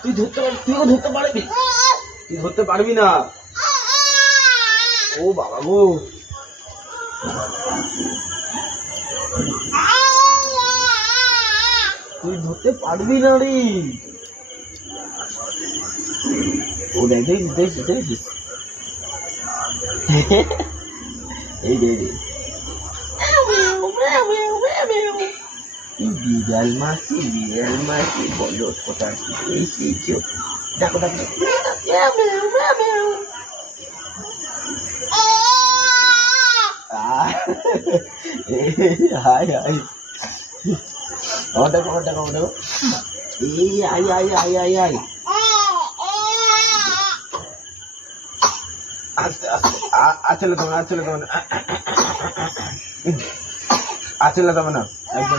তুই তুইও ধরতে পারবি, তুই ধরতে পারবি না। ও বাবা গো, তুই ধরতে পারবি না রে। ও দেখ দেখ দেখিস, এই রে বিড়াল মাসি বলো কোথা থেকে এসেছো, দেখো দেখো হাই হাই, দেখো দেখো দেখো, এই I I I I I, আস্তে আস্তে আচ্ছা তোমার, আচ্ছা তোমার, আচ্ছা তোমার না একদম।